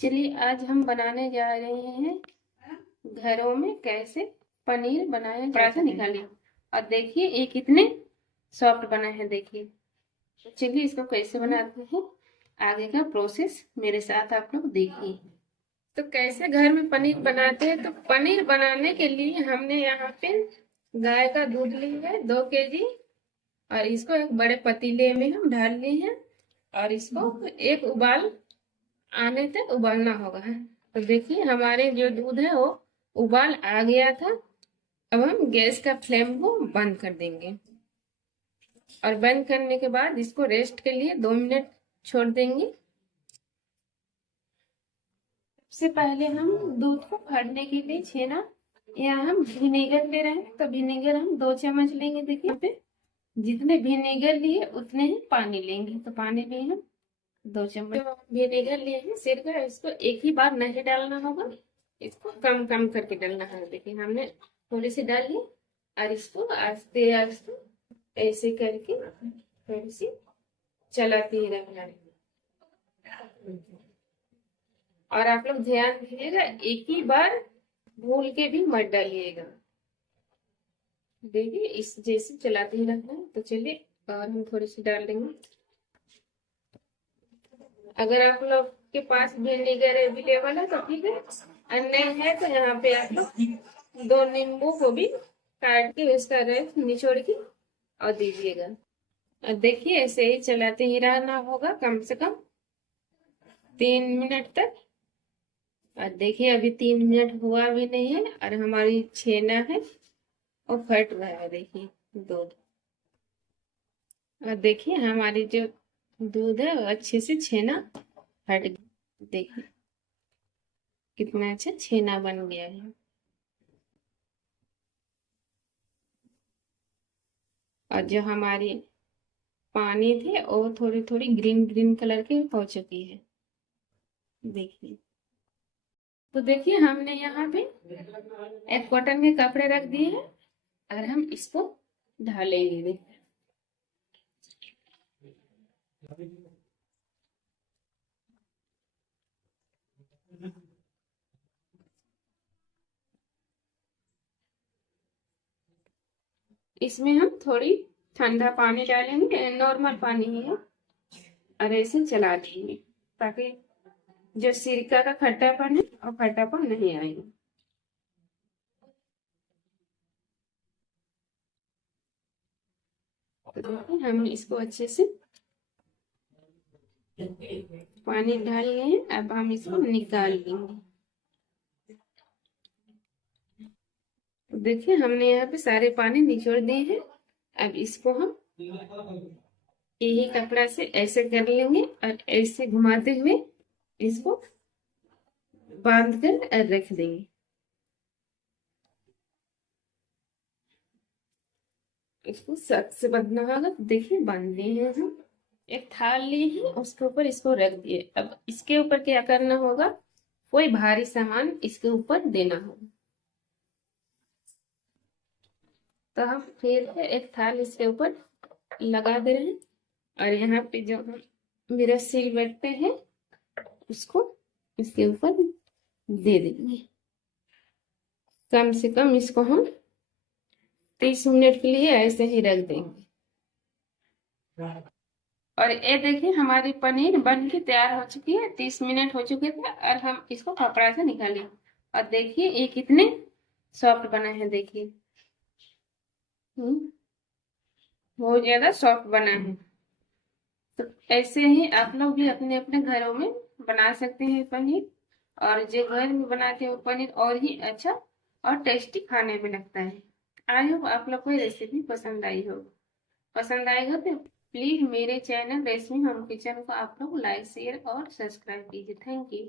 चलिए आज हम बनाने जा रहे हैं घरों में कैसे पनीर बनाया जाता है। निकालिए और देखिए ये कितने सॉफ्ट बना है। देखिए तो चलिए इसको कैसे बनाते हैं, आगे का प्रोसेस मेरे साथ आप लोग देखिए। तो कैसे घर में पनीर बनाते हैं। तो पनीर बनाने के लिए हमने यहाँ पे गाय का दूध लिया है 2 kg और इसको एक बड़े पतीले में हम डाल लिए हैं और इसको एक उबाल आने तक उबालना होगा। तो देखिए हमारे जो दूध है वो उबाल आ गया था। अब हम गैस का फ्लेम को बंद कर देंगे और बंद करने के बाद इसको रेस्ट के लिए 2 मिनट छोड़ देंगे। सबसे पहले हम दूध को फाड़ने के लिए छेना या हम विनेगर ले रहे हैं तो विनेगर हम 2 चम्मच लेंगे। देखिए यहाँ पे जितने विनेगर लिए उतने ही पानी लेंगे, तो पानी भी हम 2 चम्मच जो विनेगर लिए हैं सिरका, इसको एक ही बार नहीं डालना होगा, इसको कम कम करके डालना है। देखिए हमने थोड़ी सी डाली और इसको आस्ते आस्ते ऐसे करके थोड़ी सी चलाती ही रहना है। और आप लोग ध्यान दीजिएगा एक ही बार भूल के भी मत डालिएगा। देखिए इस जैसे चलाते ही रखना है। तो चलिए और हम थोड़ी सी डाल देंगे। अगर आप लोग के पास विनेगर अवेलेबल है तो ठीक है, और नहीं है तो यहाँ पे आप लोग 2 नींबू को भी काट के उसका रस निचोड़ के और दीजिएगा। और देखिए ऐसे ही चलाते ही रहना होगा कम से कम 3 मिनट तक। और देखिए अभी 3 मिनट हुआ भी नहीं है और हमारी छेना है और फट रहा है। देखिए दूध, और देखिए हमारी जो दूध है वो अच्छे से छेना फट गया। देखिए कितना अच्छा छेना बन गया है। और जो हमारी पानी थे वो थोड़ी थोड़ी ग्रीन ग्रीन कलर की हो चुकी है। देखिए तो देखिए हमने यहाँ पे एक कॉटन के कपड़े रख दिए हैं और हम इसको ढालेंगे। देखिए इसमें हम थोड़ी ठंडा पानी डालेंगे, नॉर्मल पानी ही है, और ऐसे चला देंगे ताकि जो सिरका का खट्टापन है और खट्टापन नहीं आएगा। तो देखिए हम इसको अच्छे से पानी डाल लिए, अब हम इसको निकाल लेंगे। देखिए हमने यहाँ पे सारे पानी निचोड़ दिए हैं। अब इसको हम यही कपड़ा से ऐसे कर लेंगे और ऐसे घुमाते हुए इसको बांध कर रख देंगे। इसको सख्त से बांधना होगा। तो देखिए बांध लिए हैं हम, एक थाल लिए हैं उसके ऊपर इसको रख दिए। अब इसके ऊपर क्या करना होगा, कोई भारी सामान इसके ऊपर देना होगा। तो हम फिर एक थाल इसके ऊपर लगा दे रहे हैं और यहाँ पे जो हम मेरा सिल बैठते हैं उसको इसके ऊपर दे देंगे। कम से कम इसको हम 30 मिनट के लिए ऐसे ही रख देंगे। और ये देखिए हमारी पनीर बन के तैयार हो चुकी है। 30 मिनट हो चुके थे और हम इसको कपड़ा से निकालें और देखिए ये कितने सॉफ्ट बना है। देखिए बहुत ज्यादा सॉफ्ट बना है। तो ऐसे ही आप लोग भी अपने अपने घरों में बना सकते हैं पनीर, और जो घर में बनाते हैं वो पनीर और ही अच्छा और टेस्टी खाने में लगता है। आई होप आप लोग को ये रेसिपी पसंद आई हो। पसंद आई हो तो प्लीज मेरे चैनल रेशमी होम किचन को आप लोग लाइक शेयर और सब्सक्राइब कीजिए। Thank you.